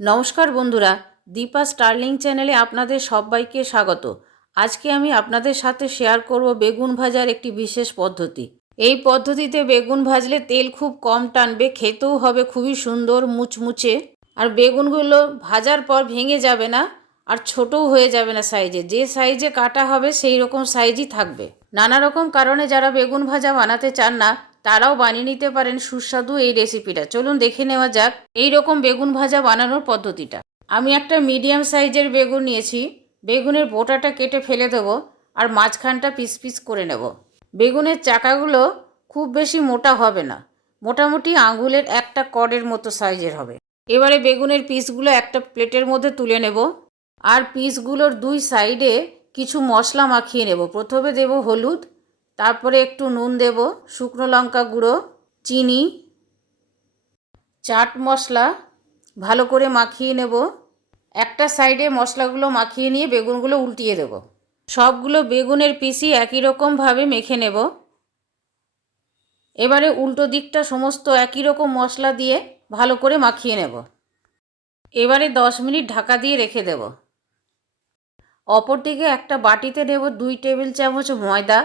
নমস্কার বন্ধুরা, দীপা স্টার্লিং চ্যানেলে আপনাদের সবাইকে স্বাগত। আজকে আমি আপনাদের সাথে শেয়ার করব বেগুন ভাজার একটি বিশেষ পদ্ধতি। এই পদ্ধতিতে বেগুন ভাজলে তেল খুব কম টানবে, খেতেও হবে খুবই সুন্দর, মুচমুচে। আর বেগুনগুলো ভাজার পর ভেঙে যাবে না, আর ছোটও হয়ে যাবে না সাইজে। যে সাইজে কাটা হবে সেই রকম সাইজই থাকবে। নানা রকম কারণে যারা বেগুন ভাজা বানাতে চান না তারাও বানিয়ে নিতে পারেন সুস্বাদু এই রেসিপিটা চলুন দেখে নেওয়া যাক এই রকম বেগুন ভাজা বানানোর পদ্ধতিটা। আমি একটা মিডিয়াম সাইজের বেগুন নিয়েছি। বেগুনের বোটাটা কেটে ফেলে দেবো আর মাঝখানটা পিস পিস করে নেব। বেগুনের চাকাগুলো খুব বেশি মোটা হবে না। মোটামুটি আঙুলের একটা কডের মতো সাইজের হবে। এবারে বেগুনের পিসগুলো একটা প্লেটের মধ্যে তুলে নেব আর পিসগুলোর দুই সাইডে কিছু মশলা মাখিয়ে নেব। প্রথমে দেব হলুদ তারপরে একটু নুন দেব, শুকনো লঙ্কা গুঁড়ো, চিনি, চাট মশলা ভালো করে মাখিয়ে নেব। একটা সাইডে মশলাগুলো মাখিয়ে নিয়ে বেগুনগুলো উল্টিয়ে দেব। সবগুলো বেগুনের পিসি একই রকমভাবে মেখে নেব। এবারে উল্টো দিকটা সমস্ত একই রকম মশলা দিয়ে ভালো করে মাখিয়ে নেব। এবারে দশ মিনিট ঢাকা দিয়ে রেখে দেব। অপর দিকে একটা বাটিতে নেব দুই টেবিল চামচ ময়দা।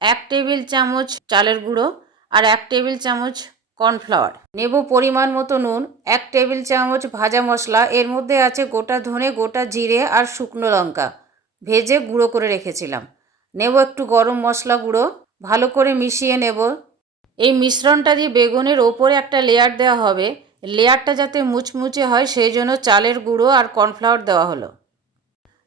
এক টেবিল চামচ চালের গুঁড়ো আর এক টেবিল চামচ কর্নফ্লাওয়ার। নেব পরিমাণ মতো নুন, এক টেবিল চামচ ভাজা মশলা, এর মধ্যে আছে গোটা ধনে, গোটা জিরে আর শুকনো লঙ্কা। ভেজে গুঁড়ো করে রেখেছিলাম। নেব একটু গরম মশলা গুঁড়ো, ভালো করে মিশিয়ে নেব। এই মিশ্রণটা দিয়ে বেগুনের ওপরে একটা লেয়ার দেওয়া হবে। লেয়ারটা যাতে মুচমুচে হয়, সেই জন্য চালের গুঁড়ো আর কর্নফ্লাওয়ার দেওয়া হলো।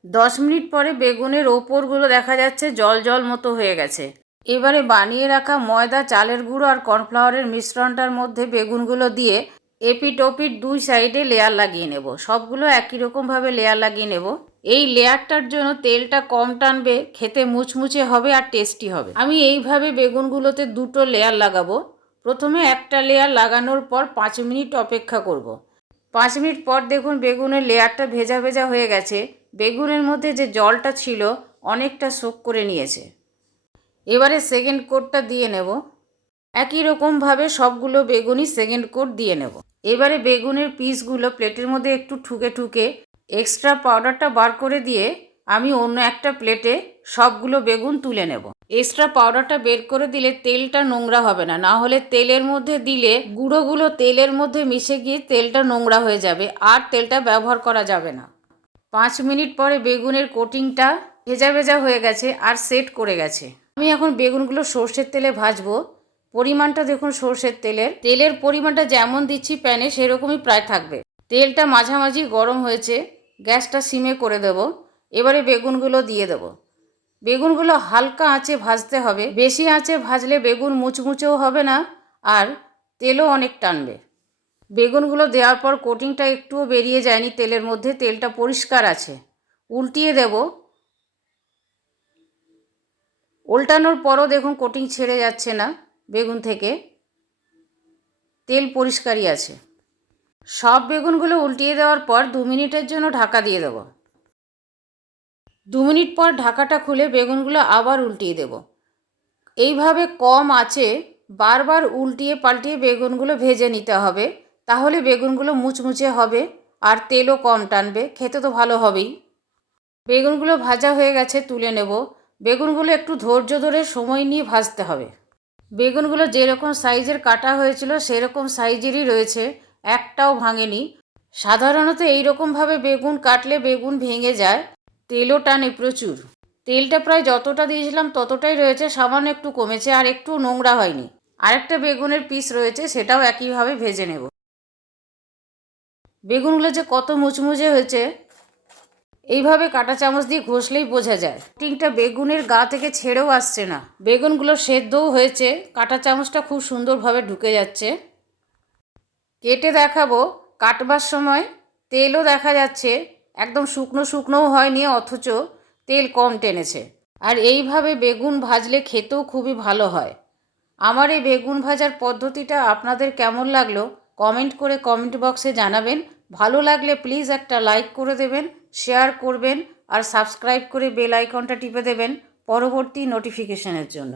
দশ মিনিট পরে বেগুনের ওপরগুলো দেখা যাচ্ছে জল জল মতো হয়ে গেছে। এবারে বানিয়ে রাখা ময়দা, চালের গুঁড়ো আর কর্নফ্লাওয়ারের মিশ্রণটার মধ্যে বেগুনগুলো দিয়ে এপিট ওপিট দুই সাইডে লেয়ার লাগিয়ে নেব। সবগুলো একই রকমভাবে লেয়ার লাগিয়ে নেব। এই লেয়ারটার জন্য তেলটা কম টানবে, খেতে মুচমুচে হবে আর টেস্টি হবে। আমি এইভাবে বেগুনগুলোতে দুটো লেয়ার লাগাবো। প্রথমে একটা লেয়ার লাগানোর পর পাঁচ মিনিট অপেক্ষা করব। পাঁচ মিনিট পর দেখুন বেগুনের লেয়ারটা ভেজা ভেজা হয়ে গেছে। বেগুনের মধ্যে যে জলটা ছিল, অনেকটা শোক করে নিয়েছে। এবারে সেকেন্ড কোটটা দিয়ে নেব। একই রকমভাবে সবগুলো বেগুনই সেকেন্ড কোট দিয়ে নেব। এবারে বেগুনের পিসগুলো প্লেটের মধ্যে একটু ঠুকে ঠুকে এক্সট্রা পাউডারটা বার করে দিয়ে আমি অন্য একটা প্লেটে সবগুলো বেগুন তুলে নেব। এক্সট্রা পাউডারটা বের করে দিলে তেলটা নোংরা হবে না। না হলে তেলের মধ্যে দিলে গুঁড়োগুলো তেলের মধ্যে মিশে গিয়ে তেলটা নোংরা হয়ে যাবে আর তেলটা ব্যবহার করা যাবে না। পাঁচ মিনিট পরে বেগুনের কোটিংটা ভেজা ভেজা হয়ে গেছে আর সেট করে গেছে। আমি এখন বেগুনগুলো সর্ষের তেলে ভাজবো। পরিমাণটা দেখুন সর্ষের তেলের। তেলের পরিমাণটা যেমন দিচ্ছি প্যানে, সেরকমই প্রায় থাকবে। তেলটা মাঝামাঝি গরম হয়েছে, গ্যাসটা সিমে করে দেব। এবারে বেগুনগুলো দিয়ে দেব। বেগুনগুলো হালকা আঁচে ভাজতে হবে। বেশি আঁচে ভাজলে বেগুন মুচমুচেও হবে না, আর তেলও অনেক টানবে। বেগুনগুলো দেওয়ার পর কোটিংটা একটুও বেরিয়ে যায়নি তেলের মধ্যে, তেলটা পরিষ্কার আছে। উল্টিয়ে দেব। উল্টানোর পরও দেখুন কোটিং ছেড়ে যাচ্ছে না বেগুন থেকে। তেল পরিষ্কারই আছে। সব বেগুনগুলো উল্টিয়ে দেওয়ার পর দু মিনিটের জন্য ঢাকা দিয়ে দেব। দু মিনিট পর ঢাকাটা খুলে বেগুনগুলো আবার উল্টিয়ে দেব। এইভাবে কম আছে বারবার উল্টিয়ে পাল্টিয়ে বেগুনগুলো ভেজে নিতে হবে, তাহলে বেগুনগুলো মুচমুচে হবে আর তেলও কম টানবে, খেতে তো ভালো হবেই। বেগুনগুলো ভাজা হয়ে গেছে তুলে নেব। বেগুনগুলো একটু ধৈর্য ধরে সময় নিয়ে ভাজতে হবে। বেগুনগুলো যেরকম সাইজের কাটা হয়েছিল সেরকম সাইজেরই রয়েছে, একটাও ভাঙেনি। সাধারণত এইরকমভাবে বেগুন কাটলে বেগুন ভেঙে যায়, তেলও টানে প্রচুর। তেলটা প্রায় যতটা দিয়েছিলাম ততটাই রয়েছে, সামান্য একটু কমেছে আর একটু নোংরা হয়নি। আরেকটা বেগুনের পিস রয়েছে, সেটাও একইভাবে ভেজে নেব। বেগুনগুলো যে কত মুচমুচে হয়েছে এইভাবে কাটা চামচ দিয়ে ঘষলেই বোঝা যায়। টিংটা বেগুনের গা থেকে ছেড়েও আসছে না। বেগুনগুলো সেদ্ধও হয়েছে। কাটা চামচটা খুব সুন্দরভাবে ঢুকে যাচ্ছে। কেটে দেখাবো। কাটবার সময় তেলও দেখা যাচ্ছে। একদম শুকনো শুকনোও হয়নি, অথচ তেল কম টেনেছে। আর এইভাবে বেগুন ভাজলে খেতেও খুবই ভালো হয়। আমার এই বেগুন ভাজার পদ্ধতিটা আপনাদের কেমন লাগল? কমেন্ট করে কমেন্ট বক্সে জানাবেন। ভালো লাগলে প্লিজ একটা লাইক করে দেবেন শেয়ার করবেন আর সাবস্ক্রাইব করে বেল আইকনটা টিপে দেবেন পরবর্তী নোটিফিকেশনের জন্য।